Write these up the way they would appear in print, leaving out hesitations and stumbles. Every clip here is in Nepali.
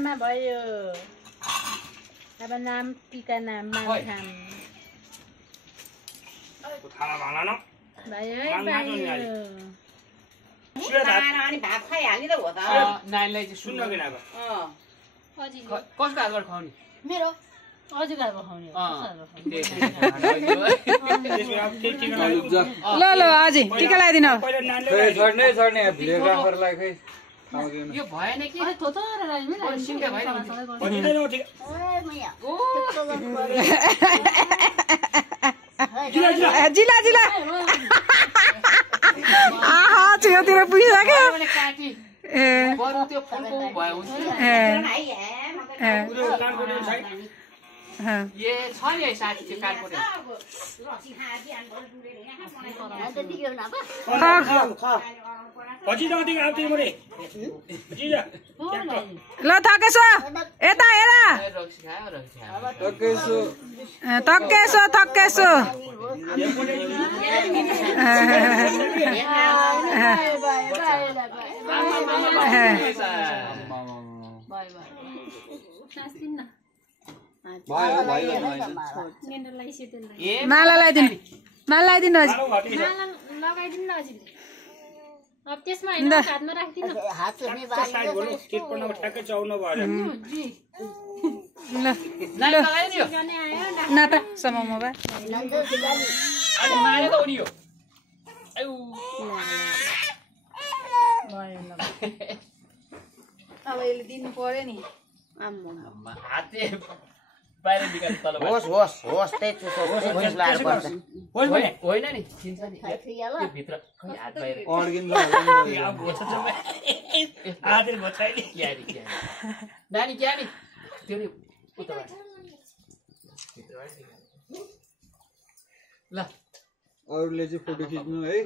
आमा भयो अब नाम टीका नाम मानखाम थाला भाला न भयो है अनि भात खाइहाल्ने त हो त नानीलाई चाहिँ सुन्न किन अब अजिले कसको हातबाट खुवाउने मेरो अजिले अब खुवाउने ल ल अझै टिका लगाइदिनु पहिला नानीले छोड्ने भिडियो ग्राफरलाई खै यो भएन कि थोथोर राइमै सिङ्गा भएन बजिँदैन ठिक जिला जिला आहा छेउतिर पुगिसक्यो काटी ए बरु त्यो फुलको भयो हुन्छ ए छ नि है साथी त्यो काठकोटे ल थकेसो यता हेर थकेसो थकेसो माला लगाइदिनु माला लगाइदिनु लगाइदिनु न अझै अब त्यसमा हैन हातमा राख्दिनु ल न त समाउमा बा अनि मारे त उनी हो आउ अब यसले दिनु पर्यो नि अम्मा हाते बाहिर निकाल्नु तल होस् होस् होस् त्यही चुसो होस् लाएर पर्छ होइन नि चिन्छ नि यो भित्र खै हात बाहिर नानी क्या नि त्यो नि उताबाट ल अरूले चाहिँ फोटो खिच्नु है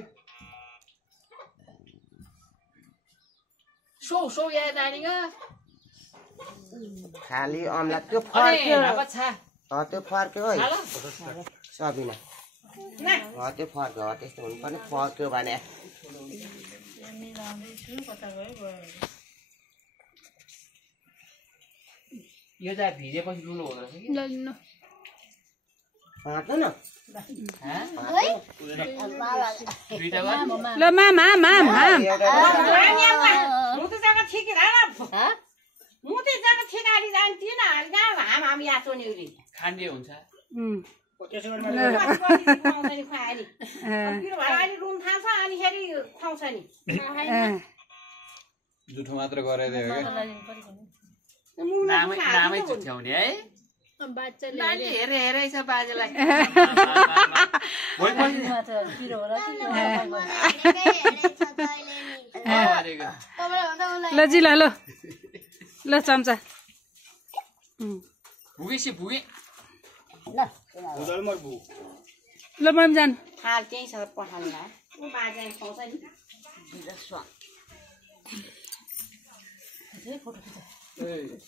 सो सो या नानीगा खाली अमला त्यो फर्क्यो छा त्यो फर्क्यो है सबिना त्यो फर्क्यो त्यस्तो हुनु पर्ने फर्क्यो भने यो त भिजेपछि लुलो हुँदो रहेछ कि फर्क्यो न दुईटा ल माम हाम हाम हाम खान्डे हुन्छ जुठो मात्र गराइदियो नामै चुट्याउने है नानी हेरे हेरै छ बाजेलाई ल जिला ल ल चम्चा भुगेसी भुगे ल बम जान थाल त्यही छ पठाउनु बाजे खुवाउँछ नि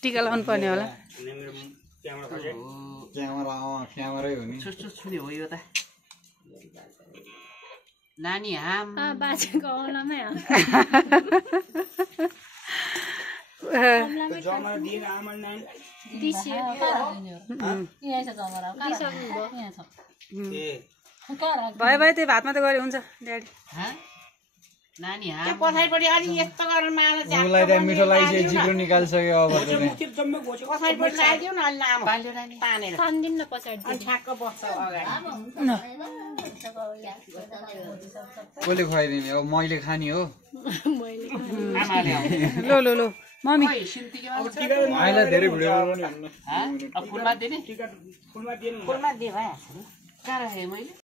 टिका लगाउनु पर्ने होला क्यामेरै हो नि छुछु छुने हो यो त नानी हाम बाजेको औलामै हो भयो भयो त्यही भातमा त गरे हुन्छ ड्याडी नानी हाम पछाडिपट्टि अलि यस्तो गरेर माला उसलाई त्यहाँ मिठो लागिसक्यो जिब्रो निकालिसक्यो अब पछाडिपट्टि लगाइदिउ न अलि लामो तानेर तान्दिनु न पछाडि अनि ठ्याक्क बस्छ अगाडि कसले खुवाइदिने अब मैले खाने हो ल ल ल मम्मी आइलाई धेरै भिडियो बनाउने फुलमा दिने फुलमा दिए भइहाल्छ नि कहाँ राखेँ मैले